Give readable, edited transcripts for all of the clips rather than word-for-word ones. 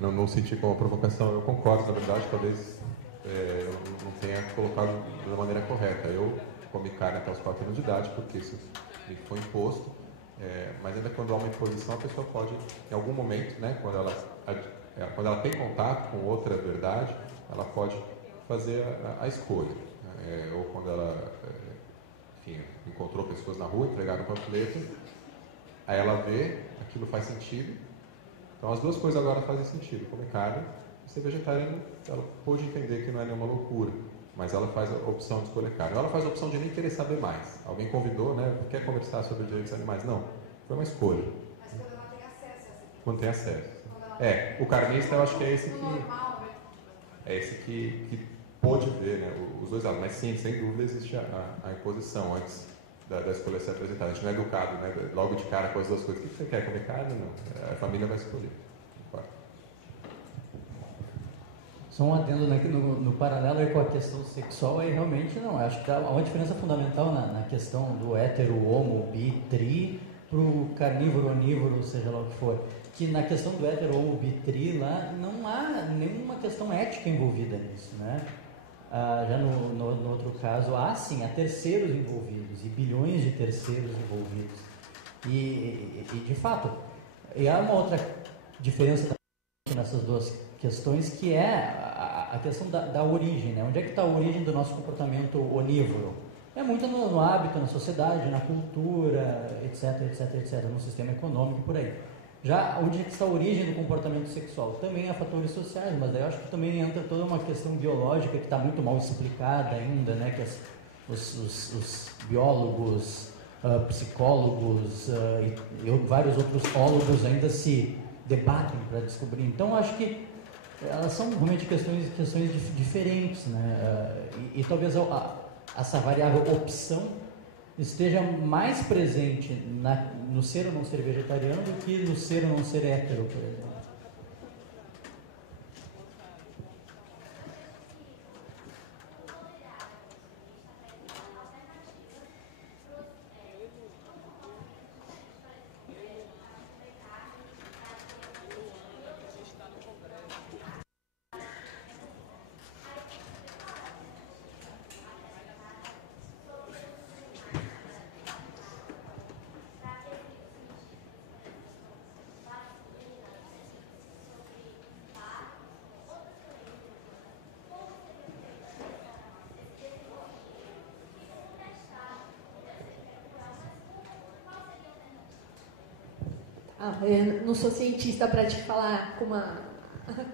não senti como uma provocação, eu concordo, na verdade, talvez eu não tenha colocado da maneira correta. Eu comi carne até os 4 anos de idade, porque isso me foi imposto, mas ainda quando há uma imposição, a pessoa pode, em algum momento, né, quando ela tem contato com outra verdade, ela pode fazer a escolha. Ou quando ela, enfim, encontrou pessoas na rua, entregaram um panfleto, aí ela vê, aquilo faz sentido. Então as duas coisas agora fazem sentido. Comer carne e ser vegetariano, ela pôde entender que não é nenhuma loucura, mas ela faz a opção de escolher carne. Ela faz a opção de nem querer saber mais. Alguém convidou, né? Quer conversar sobre direitos animais? Não, foi uma escolha. Mas quando ela tem acesso. Quando tem acesso. O carnista eu acho que é esse que pôde ver, né, os dois lados. Mas sim, sem dúvida existe a imposição antes da escolha ser apresentada. A gente não é educado, né, logo de cara com as duas coisas. O que você quer, comer carne? Não. A família vai escolher. Só um adendo, né, que no paralelo com a questão sexual, aí realmente não. Eu acho que há uma diferença fundamental na questão do hétero, homo, bi, tri, para o carnívoro, onívoro, seja lá o que for. Que na questão do hétero, homo, bi, tri, lá não há nenhuma questão ética envolvida nisso, né? Já no outro caso, há sim, há terceiros envolvidos e bilhões de terceiros envolvidos. E de fato, e há uma outra diferença nessas duas questões, que é a questão da origem, né? Onde é que está a origem do nosso comportamento onívoro? É muito no hábito, na sociedade, na cultura, etc, etc, etc, no sistema econômico, por aí. Já onde é que está a origem do comportamento sexual? Também há fatores sociais, mas daí eu acho que também entra toda uma questão biológica que está muito mal explicada ainda, né? Que os biólogos, psicólogos e vários outros ólogos ainda se debatem para descobrir. Então, acho que elas são realmente questões diferentes, né? E talvez essa variável opção esteja mais presente no ser ou não ser vegetariano do que no ser ou não ser hétero, por exemplo. Eu não sou cientista para te falar com uma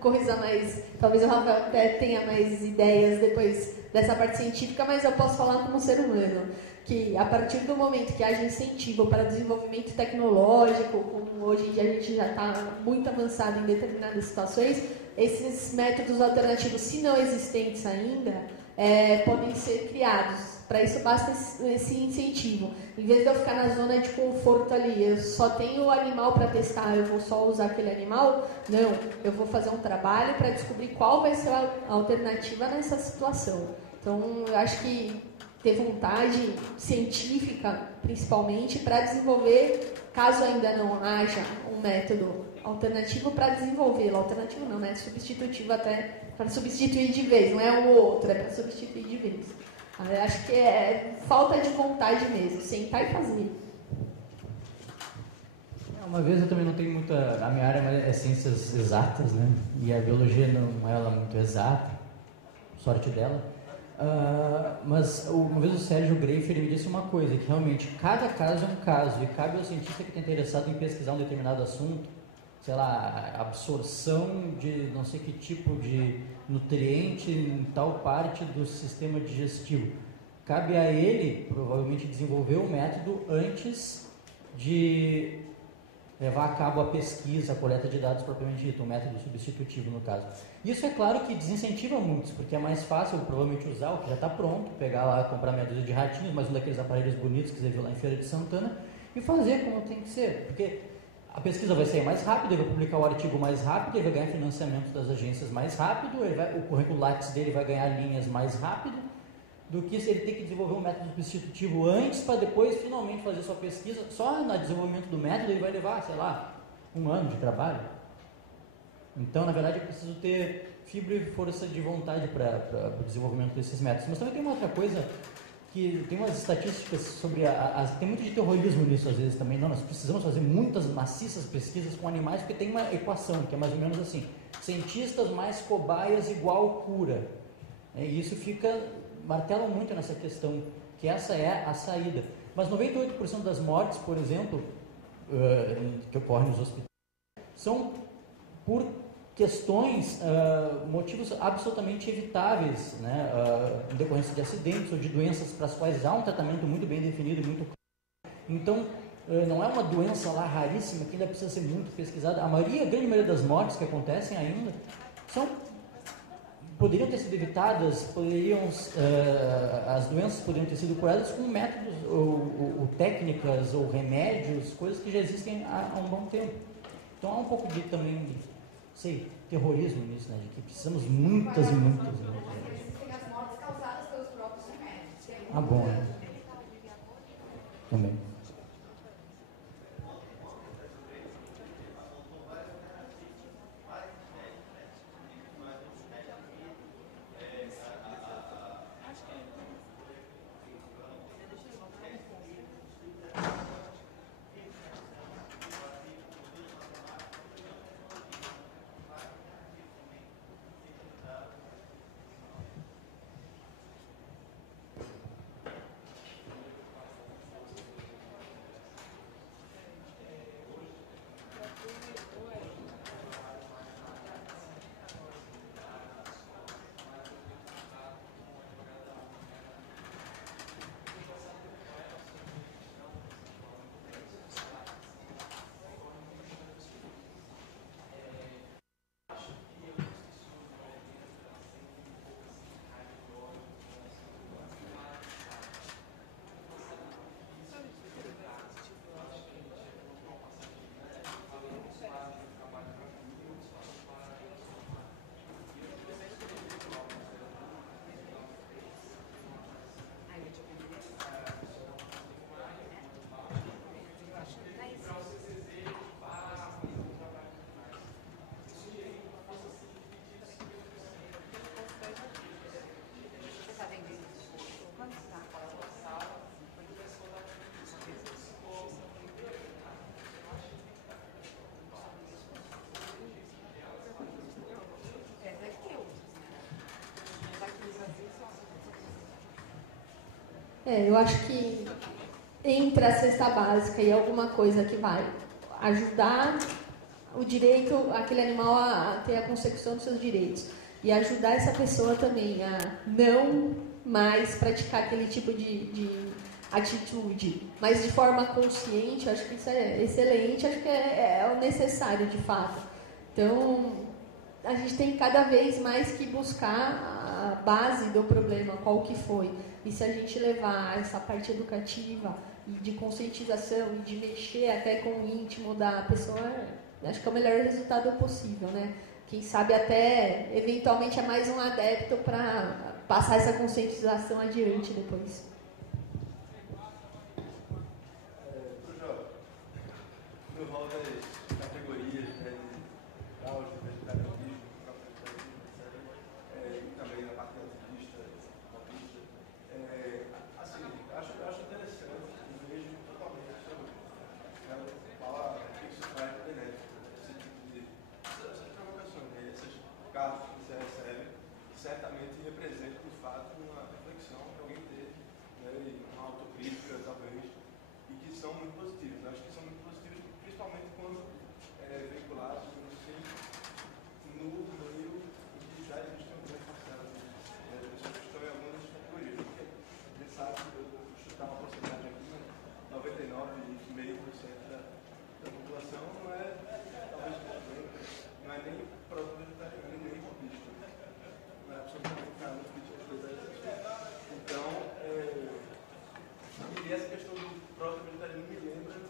coisa mais... Talvez o Rafael até tenha mais ideias depois dessa parte científica, mas eu posso falar como ser humano, que a partir do momento que haja incentivo para desenvolvimento tecnológico, como hoje em dia a gente já está muito avançado em determinadas situações, esses métodos alternativos, se não existentes ainda, podem ser criados. Para isso basta esse incentivo. Em vez de eu ficar na zona de conforto ali, eu só tenho o animal para testar, eu vou só usar aquele animal? Não, eu vou fazer um trabalho para descobrir qual vai ser a alternativa nessa situação. Então, eu acho que ter vontade científica, principalmente, para desenvolver, caso ainda não haja um método alternativo para desenvolvê-lo. Alternativo não, né? Substitutivo até, para substituir de vez, não é um ou outro, é para substituir de vez. Eu acho que é falta de vontade mesmo, sentar e fazer. Uma vez eu também não tenho muita... A minha área é ciências exatas, né? E a biologia não é ela muito exata, sorte dela. Mas uma vez o Sérgio Greifer me disse uma coisa, que realmente cada caso é um caso, e cabe ao cientista que está interessado em pesquisar um determinado assunto, sei lá, absorção de não sei que tipo de nutriente em tal parte do sistema digestivo. Cabe a ele, provavelmente, desenvolver o método antes de levar a cabo a pesquisa, a coleta de dados propriamente dito, um método substitutivo no caso. Isso é claro que desincentiva muitos, porque é mais fácil provavelmente usar o que já está pronto, pegar lá, comprar meia dúzia de ratinhos, mais um daqueles aparelhos bonitos que você viu lá em Feira de Santana, e fazer como tem que ser, porque a pesquisa vai sair mais rápido, ele vai publicar o artigo mais rápido, ele vai ganhar financiamento das agências mais rápido, o currículo Lattes dele vai ganhar linhas mais rápido, do que se ele tem que desenvolver um método substitutivo antes, para depois finalmente fazer sua pesquisa. Só no desenvolvimento do método ele vai levar, sei lá, 1 ano de trabalho. Então, na verdade, é preciso ter fibra e força de vontade para o desenvolvimento desses métodos. Mas também tem uma outra coisa, que tem umas estatísticas sobre tem muito de terrorismo nisso às vezes também. Não, nós precisamos fazer muitas maciças pesquisas com animais, porque tem uma equação que é mais ou menos assim: cientistas mais cobaias igual cura. E isso martelam muito nessa questão, que essa é a saída. Mas 98% das mortes, por exemplo, que ocorrem nos hospitais, são por questões, motivos absolutamente evitáveis, né? Em decorrência de acidentes ou de doenças para as quais há um tratamento muito bem definido e muito claro. Então, não é uma doença lá raríssima que ainda precisa ser muito pesquisada. A grande maioria das mortes que acontecem ainda poderiam ter sido evitadas, as doenças poderiam ter sido curadas com métodos ou técnicas ou remédios, coisas que já existem há um bom tempo. Então há um pouco de também, terrorismo nisso, né? De que precisamos muitas e muitas. Existem as mortes causadas pelos próprios remédios. Bom, né? Também. Eu acho que entre a cesta básica e alguma coisa que vai ajudar o direito, aquele animal a ter a consecução dos seus direitos e ajudar essa pessoa também a não mais praticar aquele tipo de atitude, mas de forma consciente, eu acho que isso é excelente, acho que é o necessário de fato. Então, a gente tem cada vez mais que buscar a base do problema, qual que foi. E se a gente levar essa parte educativa e de conscientização e de mexer até com o íntimo da pessoa, acho que é o melhor resultado possível, né? Quem sabe até, eventualmente, é mais um adepto para passar essa conscientização adiante depois. No rol das categorias, né, de causa, vegetarianismo, e também na parte ativista, assim, acho interessante e vejo totalmente sobre falar o que isso traz de benéfico, esse tipo de essas provocações, né, esses casos que você recebe, que certamente representam de fato uma reflexão que alguém teve, né, uma autocrítica talvez, e que são muito positivos. Acho que são muito positivos, principalmente quando veiculados assim, no meio em que já existe uma grande parcela de pessoas que estão em algumas das categorias. Porque a gente sabe que eu chutar uma porcentagem aqui, 99,5% da população não é, talvez não é nem pró-vegetariano nem robista. Não é absolutamente nada crítico às coisas. Então, e essa questão do pró-vegetarianismo me lembra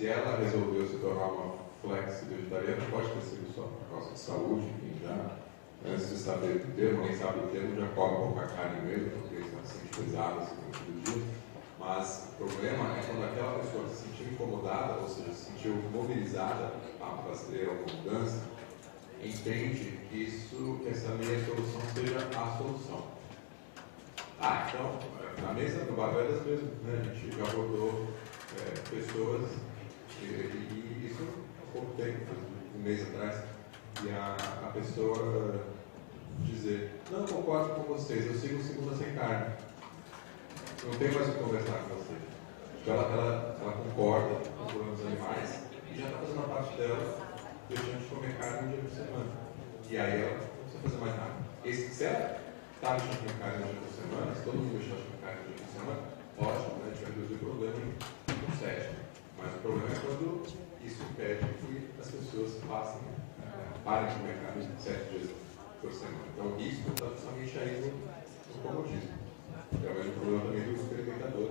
se ela resolveu se tornar uma flex vegetariana, pode ter sido só por causa de saúde, enfim, já antes de saber o termo, nem sabe o termo, já come pouca carne mesmo, porque está se sente pesada todo dia. Mas o problema é quando aquela pessoa se sentiu incomodada, ou seja, se sentiu mobilizada a fazer alguma mudança, entende que essa meia solução seja a solução. Então, na mesa, no Barbedas mesmo, né, a gente já abordou pessoas, e isso há pouco tempo, um mês atrás, e a pessoa dizer, não concordo com vocês, eu sigo segunda sem carne. Não tem mais o que conversar com vocês. Então ela concorda com os problemas dos animais e já está fazendo a parte dela, deixando de comer carne um dia por semana. E aí ela não precisa fazer mais nada. Se ela está deixando de comer carne um dia por semana, se todo mundo deixar de comer carne um dia por semana, ótimo, né? A gente vai reduzir o problema em 7. Mas o problema é quando isso impede que as pessoas parem de comer carne 7 dias por semana. Então isso está justamente aí no comodismo. É o mesmo problema também do experimentador.